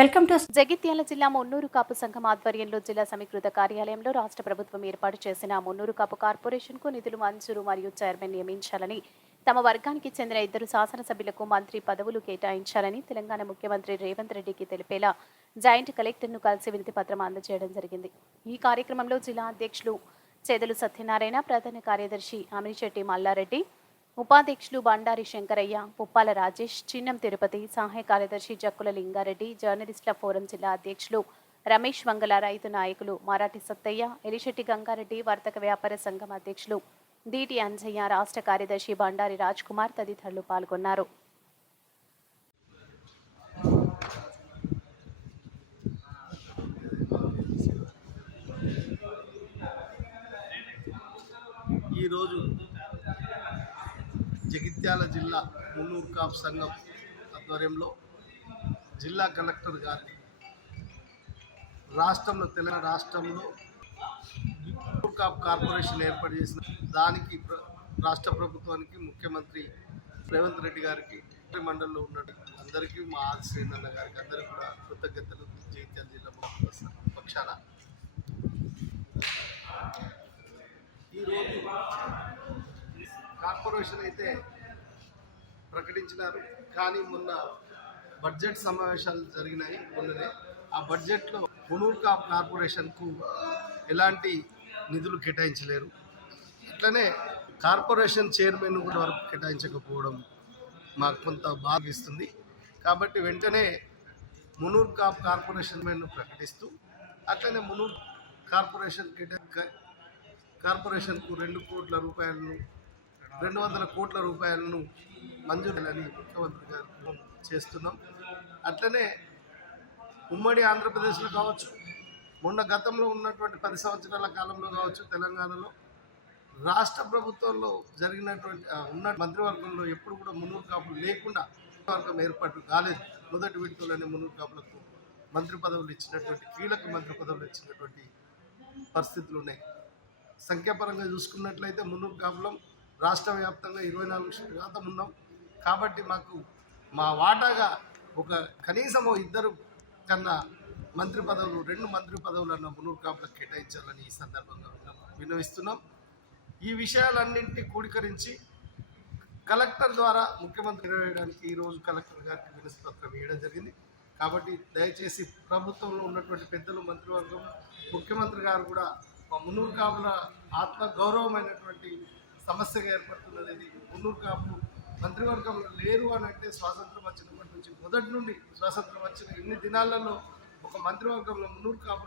Welcome to Jagtial జిల్లా మున్నూరు కాపు సంఘం ఆధ్వర్యంలో జిల్లా సమీకృత కార్యాలయంలో రాష్ట్ర ప్రభుత్వం ఏర్పాటు చేసిన మున్నూరు కాపు కార్పొరేషన్కు నిధులు మంజూరు మరియు చైర్మన్ నియమించాలని తమ వర్గానికి చెందిన 2 శాసనసభ్యులకు మంత్రి పదవులు కేటాయించాలని తెలంగాణ ముఖ్యమంత్రి రేవంత్ రెడ్డికి తెలిపేలా జాయింట్ కలెక్టర్ను కలిసి వినతి పత్రం అందజేయడం జరిగింది. ఈ కార్యక్రమంలో జిల్లా అధ్యక్షులు చేదలు సత్యనారాయణ, ప్రధాన కార్యదర్శి అమినిశెట్టి మల్లారెడ్డి, ఉపాధ్యక్షులు బండారి శంకరయ్య, పుప్పాల రాజేష్, చిన్నం తిరుపతి, సహాయ కార్యదర్శి జక్కుల లింగారెడ్డి, జర్నలిస్టుల ఫోరం జిల్లా అధ్యక్షులు రమేష్ వంగల, రైతు నాయకులు మరాఠీ సత్తయ్య, ఎలిశెట్టి గంగారెడ్డి, వర్తక వ్యాపార సంఘం అధ్యక్షులు దీటి అంజయ్య, రాష్ట్ర కార్యదర్శి బండారి రాజ్ కుమార్ తదితరులు పాల్గొన్నారు. ఈరోజు జగిత్యాల జిల్లా మున్నూరు కాపు సంఘం ఆధ్వర్యంలో జిల్లా కలెక్టర్ గారు తెలంగాణ రాష్ట్రంలో మున్నూరు కాపు కార్పొరేషన్ ఏర్పాటు చేసిన దానికి రాష్ట్ర ప్రభుత్వానికి, ముఖ్యమంత్రి రేవంత్ రెడ్డి గారికి, మండలిలో ఉన్న అందరికీ, మా ఆది శ్రీనన్న గారికి అందరికీ కూడా కృతజ్ఞతలు. జగిత్యాల జిల్లా పక్షాన ఈరోజు కార్పొరేషన్ అయితే ప్రకటించినారు, కానీ మొన్న బడ్జెట్ సమావేశాలు జరిగినాయి. మొన్ననే ఆ బడ్జెట్లో మున్నూరు కాపు కార్పొరేషన్కు ఎలాంటి నిధులు కేటాయించలేరు. అట్లనే కార్పొరేషన్ చైర్మన్ కూడా వరకు కేటాయించకపోవడం మాకు కొంత బాధిస్తుంది. కాబట్టి వెంటనే మున్నూరు కాపు కార్పొరేషన్ ప్రకటిస్తూ అట్లనే మున్నూరు కార్పొరేషన్కు 200 కోట్ల రూపాయలను మంజూరులని ముఖ్యమంత్రి గారు చేస్తున్నాం. అట్లనే ఉమ్మడి ఆంధ్రప్రదేశ్లో కావచ్చు, గతంలో ఉన్నటువంటి 10 సంవత్సరాల కాలంలో కావచ్చు, తెలంగాణలో రాష్ట్ర ప్రభుత్వంలో జరిగినటువంటి ఉన్న మంత్రివర్గంలో ఎప్పుడు కూడా మున్నూరు కాపులు లేకుండా వర్గం ఏర్పాటు కాలేదు. మొదటి విడతలోనే మున్నూరు కాపులకు మంత్రి పదవులు ఇచ్చినటువంటి, కీలక మంత్రి పదవులు ఇచ్చినటువంటి పరిస్థితులు ఉన్నాయి. సంఖ్యాపరంగా చూసుకున్నట్లయితే మున్నూరు కాపులం రాష్ట్ర వ్యాప్తంగా 24 శాతం ఉన్నాం. కాబట్టి మాకు మా వాటాగా కనీసం 2 కన్నా మంత్రి పదవులు, 2 మంత్రి పదవులు అన్న మున్నూరు కాపులకు కేటాయించాలని ఈ సందర్భంగా విన్నవిస్తున్నాం. ఈ విషయాలన్నింటినీ కూడీకరించి కలెక్టర్ ద్వారా ముఖ్యమంత్రి వేయడానికి ఈరోజు కలెక్టర్ గారికి వినతి పత్రం వేయడం జరిగింది. కాబట్టి దయచేసి ప్రభుత్వంలో ఉన్నటువంటి పెద్దలు, మంత్రివర్గం, ముఖ్యమంత్రి గారు కూడా మా మున్నూరు కాపుల ఆత్మ గౌరవమైనటువంటి సమస్యగా ఏర్పడుతున్నది. మున్నూరు కాపులు మంత్రివర్గంలో లేరు అని అంటే స్వాతంత్రం వచ్చినప్పటి నుంచి, మొదటి నుండి స్వాతంత్రం వచ్చిన ఇన్ని దినాలలో ఒక మంత్రివర్గంలో మున్నూరు కాపులు